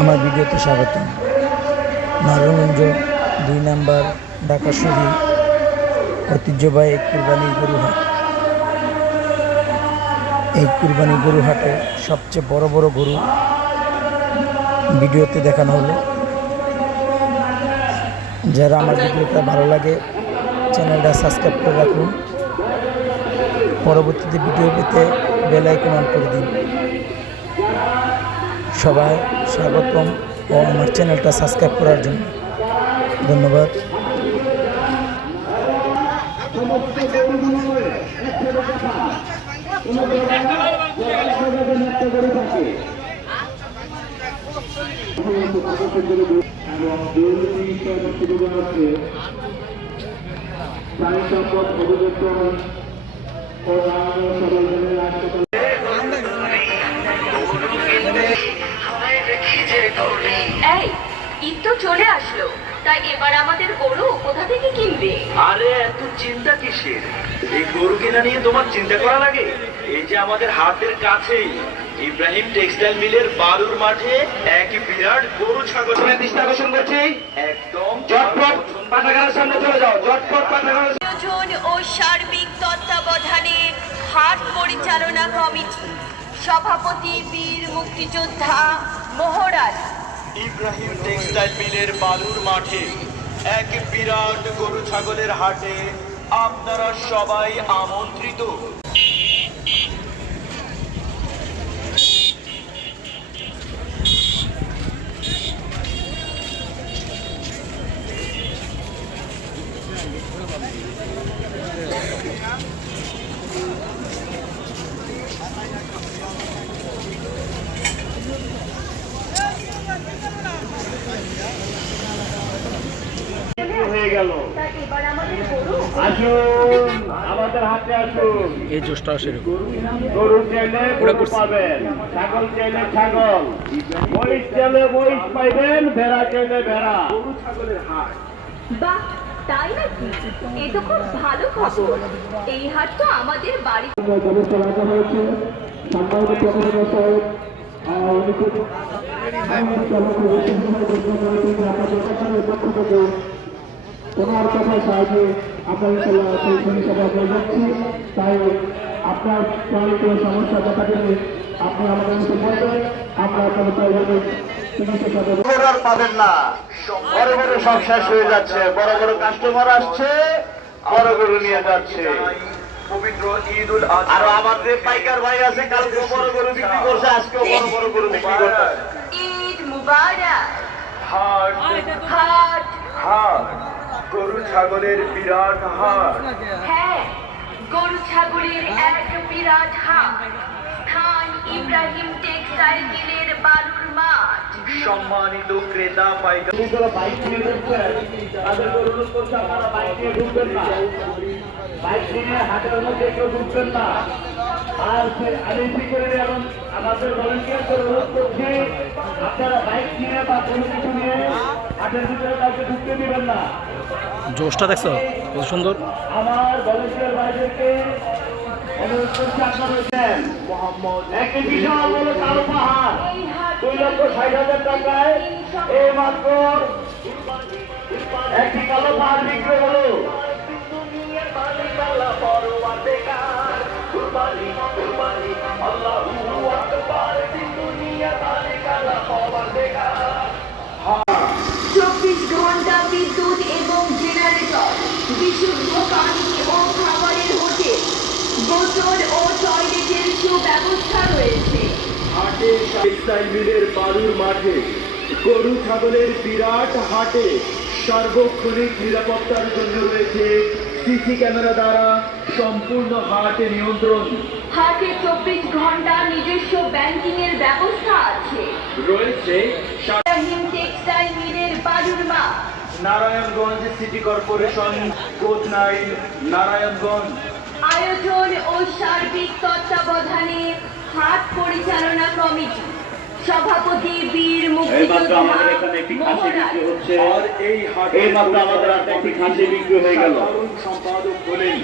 আমার ভিডিওতে স্বাগত নারায়ণগঞ্জ দুই নাম্বার ঢাকা শহী ঐতিহ্যবাহী কুরবানি গরুহাট এই কুরবানি গরুহাটে সবচেয়ে বড় বড় গরু ভিডিওতে দেখানো হলো। যারা আমার ভিডিওটা ভালো লাগে, চ্যানেলটা সাবস্ক্রাইব করে রাখুন। পরবর্তীতে ভিডিও পেতে বেল আইকন অন করে দিন। সবাই স্বাগতম ও আমার চ্যানেলটা সাবস্ক্রাইব করার জন্য ধন্যবাদ। এবং দুর্নীতি সরঞ্জামের ঈদ তো চলে আসলো। তাই এবার আমাদের গরু কোথা থেকে কিনবে? আরে এত চিন্তা কিসের? এই গরু কেনা নিয়ে তোমার চিন্তা করা লাগে? এই যে আমাদের হাতের কাছেই ইব্রাহিম টেক্সটাইল মিলের বালুর মাঠে এক বিরাট গরু ছাগল দৃষ্টি আকর্ষণ করছি। একদম জটপট পাঠাগারের সামনে চলে যাও। জটপট পাঠাগারের আয়োজন ও সার্বিক তত্ত্বাবধানে হাট পরিচালনা কমিটি। সভাপতি বীর মুক্তিযোদ্ধা মোহরাল ইব্রাহিম টেক্সটাইল মিলের বালুর মাঠে এক বিরাট গরু ছাগলের হাটে আপনারা সবাই আমন্ত্রিত। হয়ে গেল। আসুন আমাদের হাতে আসুন। এই জোশটা সেরকম। গরু চাইলে গরু। পাবেন ছাগল চাইলে ছাগল। মহিষ চাইলে মহিষ পাইবেন ভেড়া চাইলে ভেড়া। গরু ছাগলের হাট। বাহ তাই নাকি? এ তো খুব ভালো খবর। এই হাট তো আমাদের বাড়ি ব্যবস্থা রাখা হয়েছে সম্মানিত প্রধান সাহেব উনি খুব আমার চালক অবশ্যই আপনাদের পক্ষ থেকে ওনার কথা সাহায্যে ইনশাল্লাহ সেই জিনিসটা আমরা যাচ্ছি তাই আপনার প্রাণী কোনো সমস্যা দেখা গেলে আপনি আমাদের মতো বলবেন আমরা আপনাদের আর পাবেন না। বড় বড় সব শেষ হয়ে যাচ্ছে। বড় বড় কাস্টমার আসছে বড় গরু নিয়ে যাচ্ছে। পবিত্র ঈদ উল আর পাইকার ভাই আছে কালকে বড় গরু বিক্রি করছে আজকেও বড় বড় গরু বিক্রি করছে। ঈদ মুবারক। হাট হাট হাট। গরু ছাগলের বিরাট হাট হ্যাঁ গরু ছাগলের এক বিরাট হাট স্থান ইব্রাহিম টেক্সটাইল মিলের বালুর মাঠ। সম্মানিত ক্রেতা পাইকার যারা বাইক নিয়ে ঢুকবেন তাদেরকে অনুরোধ করছে আপনারা বাইক নিয়ে ঢুকবেন না। বাইক নিয়ে হাটের মধ্যে কেউ ঢুকবেন না। আর আমি ঠিক করে এবং আমাদের ভলেন্টিয়ারকে অনুরোধ করছি। আপনারা বাইক নিয়ে বা জোশটা দেখছ? কত সুন্দর। আমার ভলেন্টিয়ার ভাইদেরকে অনুরোধ করছি আপনারা হচ্ছেন মোহাম্মদ একটি বিশাল বড় কালো পাহাড়। দুই লক্ষ ষাট হাজার টাকায় এই মাত্র একটি কালো পাহাড় বিক্রি হলো। চব্বিশ গোসল ও টয়লেটের সুব্যবস্থা রয়েছে। হাটে টেক্সটাইল মিলের বালুর মাঠে গরু ছাগলের বিরাট হাটে সার্বক্ষণিক নিরাপত্তার জন্য রয়েছে সিসি ক্যামেরা দ্বারা সম্পূর্ণ হাটে নিয়ন্ত্রণ। হাটে চব্বিশ ঘণ্টা নিজস্ব ব্যাংকিং এর ব্যবস্থা আছে। রয়েছে টেক্সটাইল মিলের বালুর মাঠ। Narayanganj city corporation Narayanganj. আয়োজন ও সার্বিক তত্ত্বাবধানে হাত পরিচালনা কমিটি। সভাপতি বীর মুক্তিযোদ্ধা এই হাটে আমাদের হাতে একটি খাসি বিক্রি হয়ে গেল। সম্পাদক হলেন